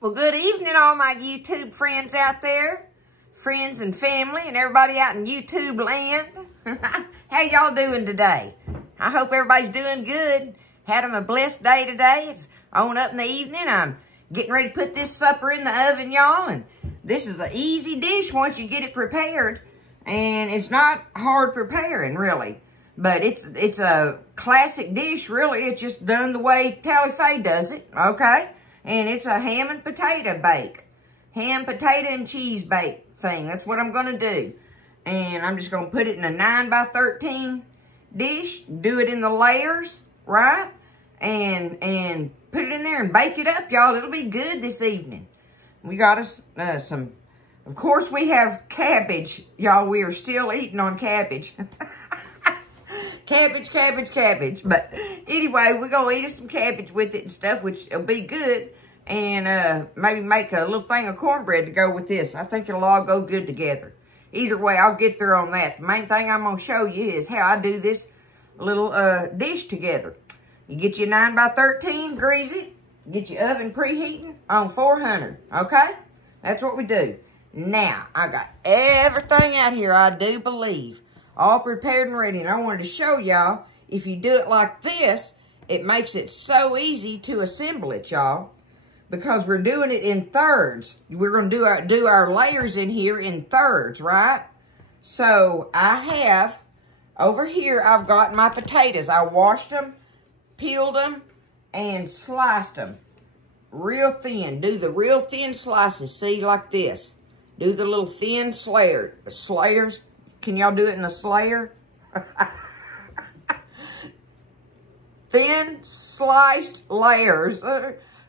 Well, good evening, all my YouTube friends out there, friends and family, and everybody out in YouTube land. How y'all doing today? I hope everybody's doing good. Had them a blessed day today. It's on up in the evening. I'm getting ready to put this supper in the oven, y'all, and this is an easy dish once you get it prepared, and it's not hard preparing, really. But it's a classic dish, really. It's just done the way Tally Faye does it, okay? And it's a ham and potato bake. Ham, potato, and cheese bake thing. That's what I'm going to do. And I'm just going to put it in a 9x13 dish. Do it in the layers, right? And put it in there and bake it up, y'all. It'll be good this evening. We got us some... Of course, we have cabbage, y'all. We are still eating on cabbage. Cabbage, cabbage, cabbage. But anyway, we're going to eat us some cabbage with it and stuff, which will be good. And maybe make a little thing of cornbread to go with this. I think it'll all go good together. Either way, I'll get there on that. The main thing I'm going to show you is how I do this little dish together. You get your 9x13, grease it. Get your oven preheating on 400, okay? That's what we do. Now, I got everything out here, I do believe, all prepared and ready. And I wanted to show y'all, if you do it like this, it makes it so easy to assemble it, y'all. Because we're doing it in thirds. We're going to do our layers in here in thirds, right? So, I have, over here, I've got my potatoes. I washed them, peeled them, and sliced them real thin. Do the real thin slices, see, like this. Do the little thin slayers. Can y'all do it in a slayer? Thin sliced layers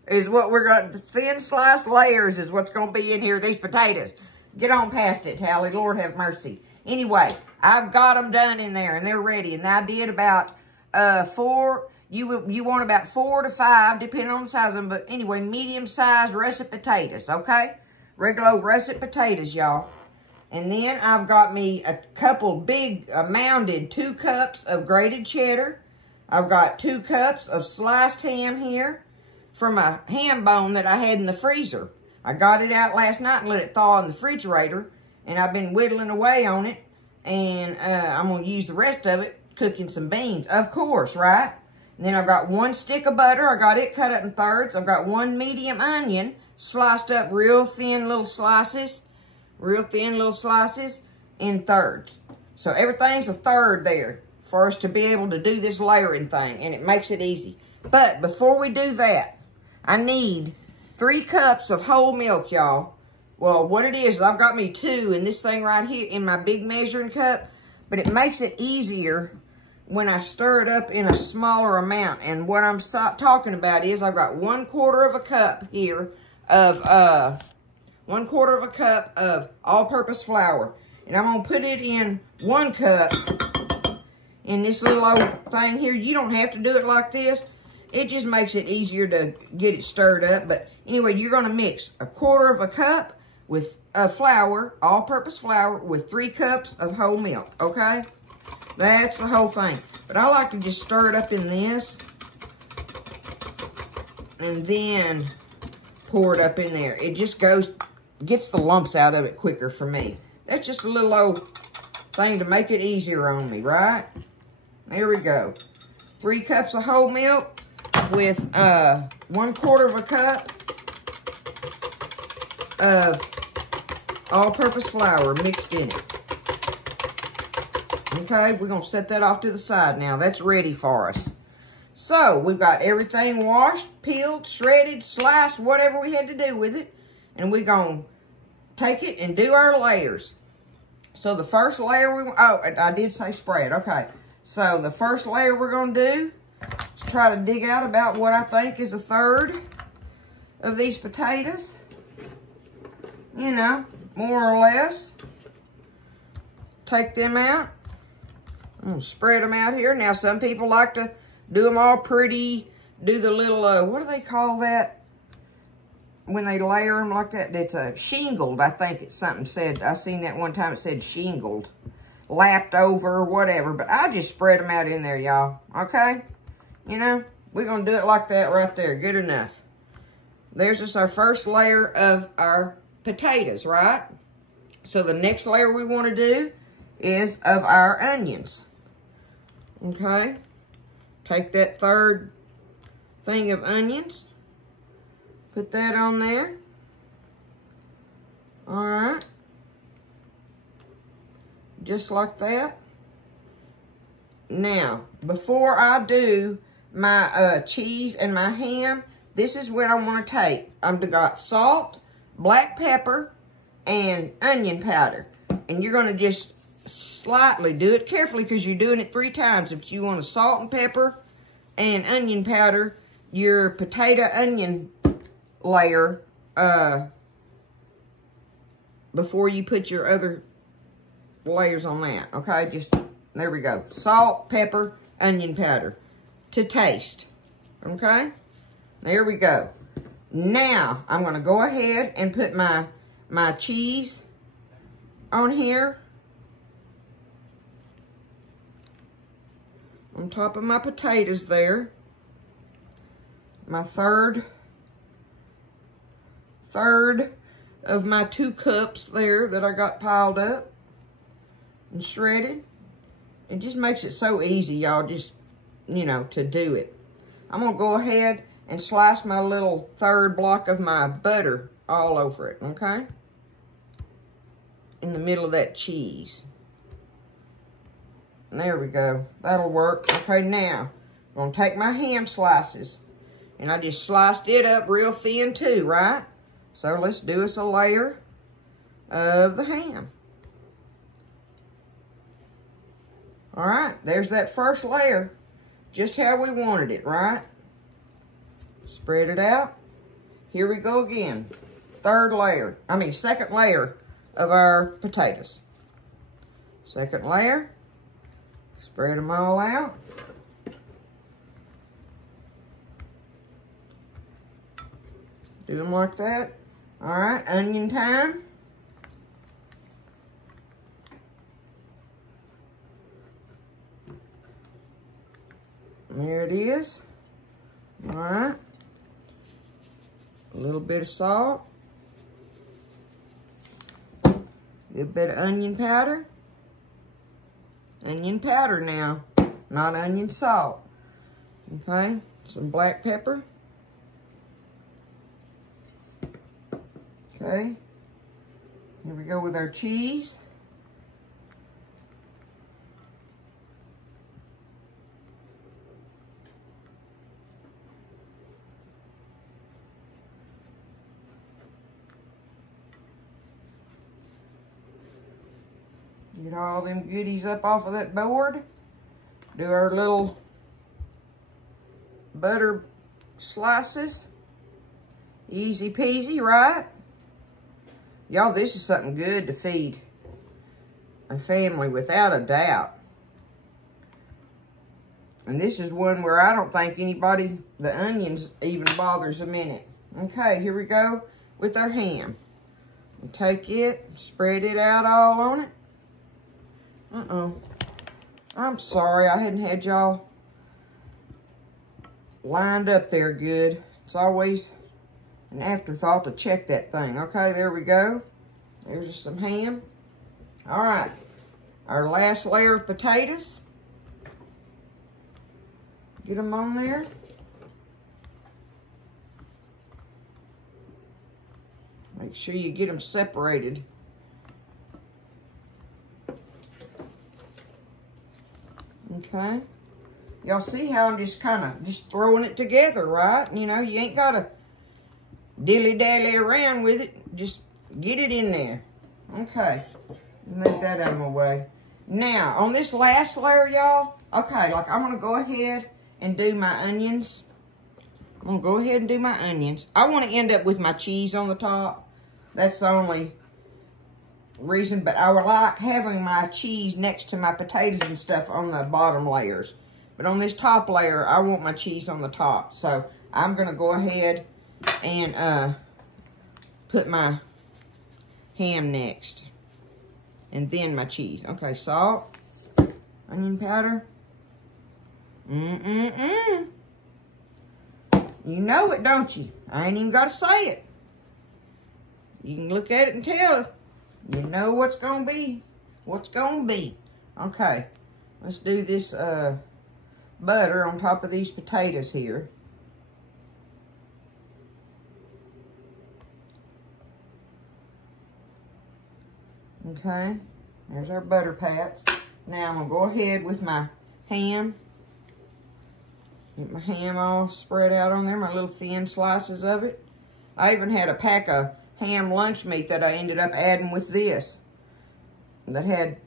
is what we're going to, thin sliced layers is what's going to be in here, these potatoes. Get on past it, Tally. Lord have mercy. Anyway, I've got them done in there, and they're ready. And I did about 4, you want about 4 to 5, depending on the size of them. But anyway, medium-sized russet potatoes, okay? Regular old russet potatoes, y'all. And then I've got me a couple big, mounded 2 cups of grated cheddar. I've got 2 cups of sliced ham here from a ham bone that I had in the freezer. I got it out last night and let it thaw in the refrigerator. And I've been whittling away on it. And I'm going to use the rest of it cooking some beans, of course, right? And then I've got 1 stick of butter. I got it cut up in thirds. I've got 1 medium onion sliced up real thin little slices. Real thin little slices in thirds. So everything's a third there for us to be able to do this layering thing. And it makes it easy. But before we do that, I need 3 cups of whole milk, y'all. Well, what it is I've got me 2 in this thing right here in my big measuring cup. But it makes it easier when I stir it up in a smaller amount. And what I'm talking about is I've got 1/4 of a cup here of 1/4 of a cup of all-purpose flour. And I'm going to put it in 1 cup in this little old thing here. You don't have to do it like this. It just makes it easier to get it stirred up. But anyway, you're going to mix 1/4 of a cup with flour, all-purpose flour, with 3 cups of whole milk, okay? That's the whole thing. But I like to just stir it up in this and then pour it up in there. It just gets the lumps out of it quicker for me. That's just a little old thing to make it easier on me, right? There we go. 3 cups of whole milk with 1/4 of a cup of all-purpose flour mixed in it. Okay, we're going to set that off to the side now. That's ready for us. So, we've got everything washed, peeled, shredded, sliced, whatever we had to do with it. And we're going to take it and do our layers. So, the first layer I did say spread. Okay. So, the first layer we're going to do is try to dig out about what I think is 1/3 of these potatoes. You know, more or less. Take them out. I'm going to spread them out here. Now, some people like to do them all pretty. Do the little, what do they call that? When they layer them like that, it's shingled, I think it's something said. I seen that one time, it said shingled. Lapped over, whatever. But I just spread them out in there, y'all. Okay? You know, we're going to do it like that right there. Good enough. there's just our first layer of our potatoes, right? So the next layer we want to do is of our onions. Okay? Take that third thing of onions, put that on there. All right. Just like that. Now, before I do my cheese and my ham, this is what I want to take. I've got salt, black pepper, and onion powder. And you're going to just slightly do it carefully because you're doing it 3 times. If you want to salt and pepper and onion powder your potato onion layer before you put your other layers on that. Okay, just there we go. Salt, pepper, onion powder to taste. Okay, there we go. Now I'm going to go ahead and put my cheese on here on top of my potatoes there. My third of my 2 cups there that I got piled up and shredded. It just makes it so easy, y'all, just, you know, to do it. I'm going to go ahead and slice my little third block of my butter all over it, okay? In the middle of that cheese. There we go. That'll work. Okay, now, I'm going to take my ham slices. And I just sliced it up real thin too, right? So let's do us a layer of the ham. All right, there's that first layer. Just how we wanted it, right? Spread it out. Here we go again. Second layer of our potatoes. Second layer. Spread them all out. Do them like that. All right, onion time. There it is. All right. A little bit of salt. A little bit of onion powder. Onion powder now, not onion salt. Okay, some black pepper. Okay, here we go with our cheese. Get all them goodies up off of that board. Do our little butter slices. Easy peasy, right? Y'all, this is something good to feed a family without a doubt. And this is one where I don't think the onions even bothers a minute. Okay, here we go with our ham. We'll take it, spread it out all on it. I'm sorry, I hadn't had y'all lined up there good. It's always an afterthought to check that thing. Okay, there we go. There's just some ham. All right, our last layer of potatoes. Get them on there. Make sure you get them separated. Okay. Y'all see how I'm just kind of throwing it together, right? You know, you ain't got to dilly-dally around with it. Just get it in there. Okay. Move that out of my way. Now, on this last layer, y'all, okay, like I'm going to go ahead and do my onions. I'm going to go ahead and do my onions. I want to end up with my cheese on the top. That's the only reason, but I would like having my cheese next to my potatoes and stuff on the bottom layers. But on this top layer, I want my cheese on the top. So I'm going to go ahead and put my ham next. And then my cheese. Okay, salt, onion powder. You know it, don't you? I ain't even got to say it. You can look at it and tell. You know what's going to be. What's going to be. Okay. Let's do this butter on top of these potatoes here. Okay. There's our butter pats. Now I'm going to go ahead with my ham. Get my ham all spread out on there, my little thin slices of it. I even had a pack of ham lunch meat that I ended up adding with this. That had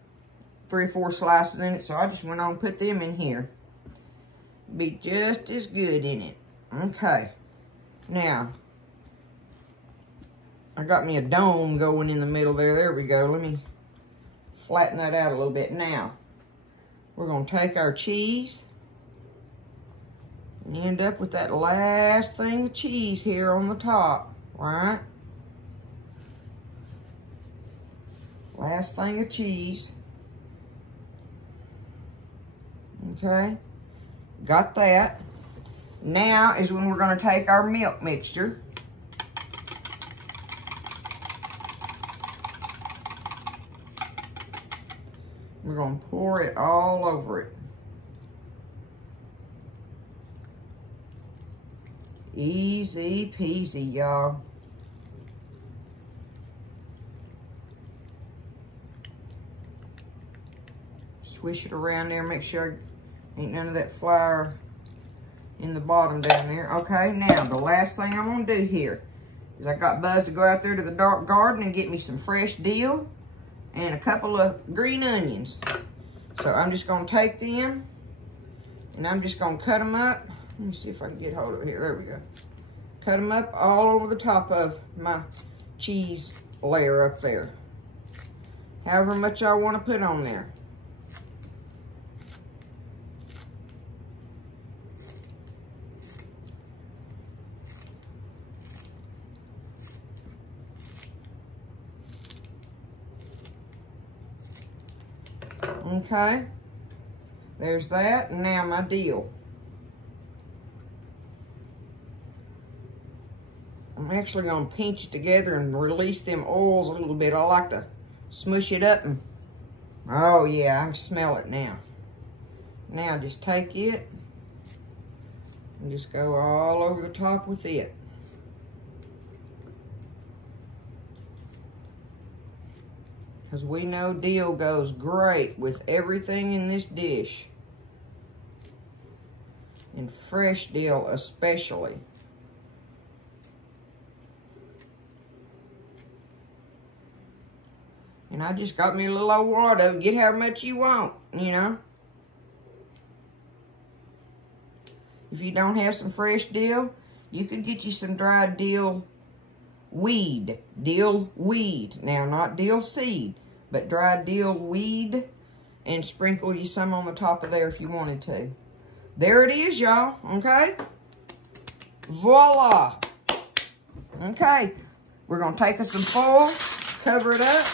3 or 4 slices in it, so I just went on and put them in here. Be just as good in it. Okay. Now, I got me a dome going in the middle there. There we go. Let me flatten that out a little bit. Now, we're going to take our cheese and end up with that last thing of cheese here on the top, right? Last thing of cheese. Okay, got that. Now is when we're going to take our milk mixture. We're going to pour it all over it. Easy peasy, y'all. Swish it around there, make sure ain't none of that flour in the bottom down there. Okay, now the last thing I'm gonna do here is I got Buzz to go out there to the dark garden and get me some fresh dill and a couple of green onions. So I'm just gonna take them and I'm just gonna cut them up. Let me see if I can get hold of it here. There we go. Cut them up all over the top of my cheese layer up there. However much I want to put on there. Okay, there's that, and now my dill. I'm actually going to pinch it together and release them oils a little bit. I like to smush it up and, oh yeah, I can smell it now. Now just take it and just go all over the top with it. Because we know dill goes great with everything in this dish. And fresh dill especially. And I just got me a little old wad of it. Get how much you want, you know. If you don't have some fresh dill, you could get you some dried dill weed. Dill weed. Now, not dill seed, but dried dill weed. And sprinkle you some on the top of there if you wanted to. There it is, y'all. Okay? Voila. Okay. We're going to take us some foil, cover it up.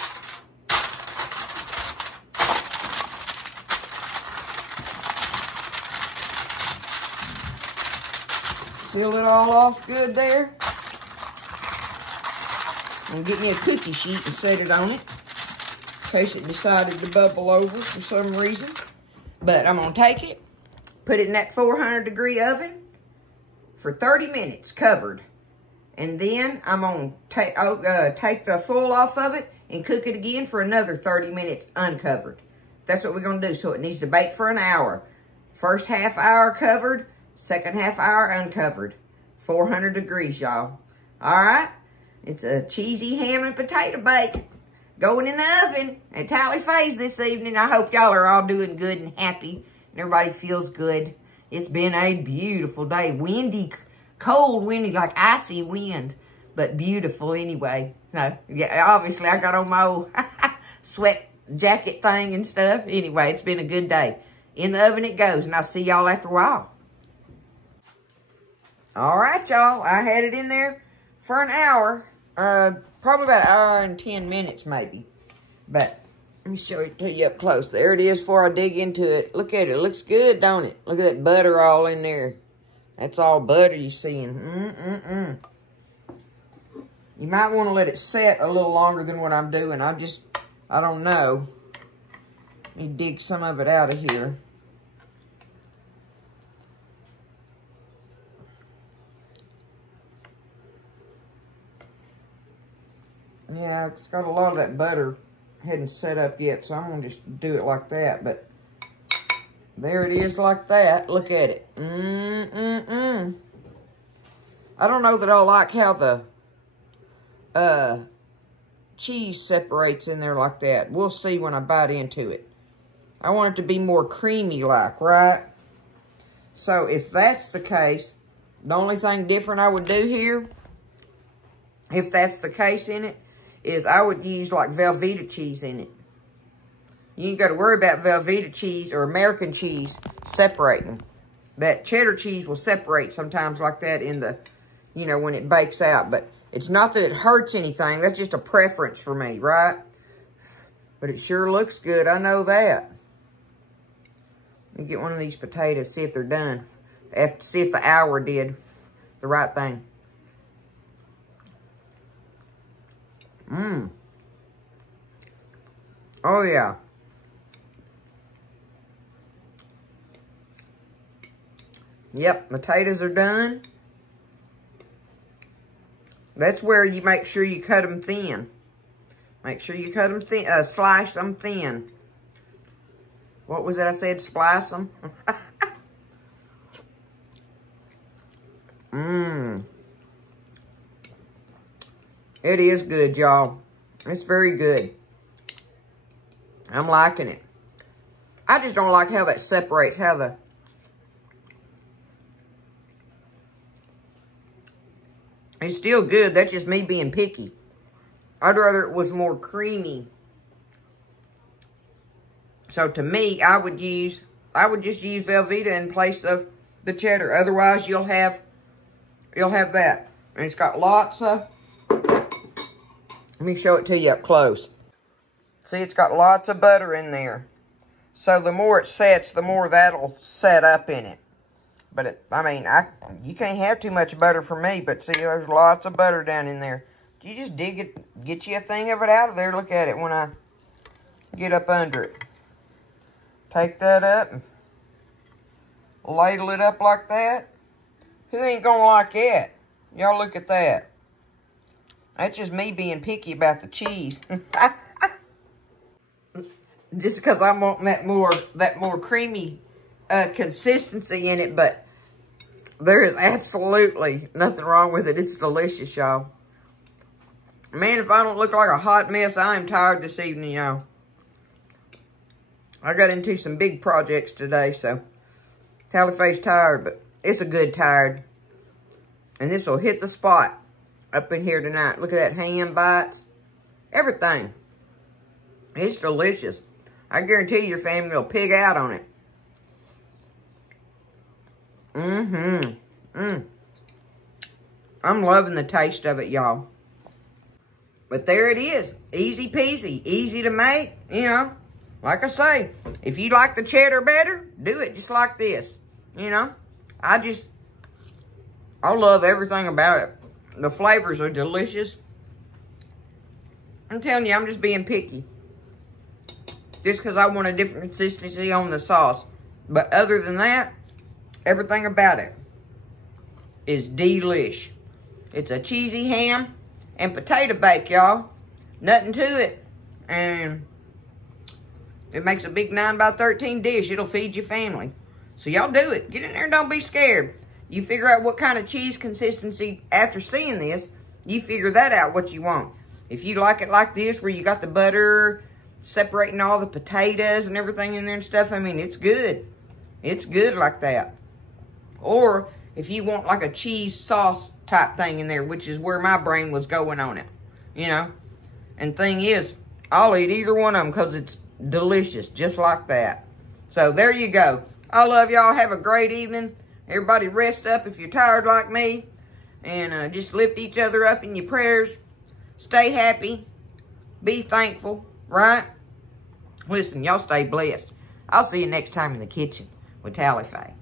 Seal it all off good there. And get me a cookie sheet and set it on it. In case it decided to bubble over for some reason. But I'm going to take it, put it in that 400-degree oven for 30 minutes covered. And then I'm going to take the foil off of it and cook it again for another 30 minutes uncovered. That's what we're going to do. So it needs to bake for an hour. First half hour covered. Second half hour uncovered. 400 degrees, y'all. All right? It's a cheesy ham and potato bake going in the oven at Tally Faye's this evening. I hope y'all are all doing good and happy and everybody feels good. It's been a beautiful day. Windy, cold, windy, like icy wind, but beautiful anyway. So, yeah, obviously I got on my old sweat jacket thing and stuff. Anyway, it's been a good day. In the oven it goes, and I'll see y'all after a while. All right, y'all. I had it in there for an hour. Probably about an hour and 10 minutes, maybe. But let me show it to you up close. There it is before I dig into it. Look at it. It looks good, don't it? Look at that butter all in there. That's all butter you seeing. You might want to let it set a little longer than what I'm doing. I don't know. Let me dig some of it out of here. Yeah, it's got a lot of that butter hadn't set up yet, so I'm going to just do it like that. But there it is like that. Look at it. I don't know that I like how the cheese separates in there like that. We'll see when I bite into it. I want it to be more creamy like, right? So if that's the case, the only thing different I would do here, if that's the case in it, is I would use like Velveeta cheese in it. You ain't got to worry about Velveeta cheese or American cheese separating. That cheddar cheese will separate sometimes like that in the, you know, when it bakes out. But it's not that it hurts anything. That's just a preference for me, right? But it sure looks good. I know that. Let me get one of these potatoes, see if they're done. See if the hour did the right thing. Oh, yeah. Yep, potatoes are done. That's where you make sure you cut them thin. Make sure you cut them thin, slice them thin. What was that I said? Slice them? It is good, y'all. It's very good. I'm liking it. I just don't like how that separates, how the... It's still good. That's just me being picky. I'd rather it was more creamy. So to me, I would just use Velveeta in place of the cheddar. Otherwise, you'll have that. And it's got lots of... Let me show it to you up close. See, it's got lots of butter in there. So the more it sets, the more that'll set up in it. But you can't have too much butter for me. But see, there's lots of butter down in there. You just dig it, get you a thing of it out of there. Look at it when I get up under it. Take that up and ladle it up like that. Who ain't gonna like that? Y'all look at that. That's just me being picky about the cheese. Just because I'm wanting that more creamy consistency in it, but there is absolutely nothing wrong with it. It's delicious, y'all. Man, if I don't look like a hot mess, I am tired this evening, y'all. I got into some big projects today, so Tallyface tired, but it's a good tired. And this will hit the spot up in here tonight. Look at that ham bites. Everything. It's delicious. I guarantee your family will pig out on it. I'm loving the taste of it, y'all. But there it is. Easy peasy. Easy to make. You know, like I say, if you like the cheddar better, do it just like this. You know, I love everything about it. The flavors are delicious. I'm telling you, I'm just being picky. Just because I want a different consistency on the sauce. But other than that, everything about it is delish. It's a cheesy ham and potato bake, y'all. Nothing to it. And it makes a big 9x13 dish. It'll feed your family. So y'all do it. Get in there and don't be scared. You figure out what kind of cheese consistency after seeing this. You figure that out what you want. If you like it like this, where you got the butter separating all the potatoes and everything in there and stuff, I mean, it's good. It's good like that. Or if you want like a cheese sauce type thing in there, which is where my brain was going on it, you know. And thing is, I'll eat either one of them because it's delicious, just like that. So there you go. I love y'all. Have a great evening. Everybody rest up if you're tired like me. And just lift each other up in your prayers. Stay happy. Be thankful. Right? Listen, y'all stay blessed. I'll see you next time in the kitchen with Tallyface.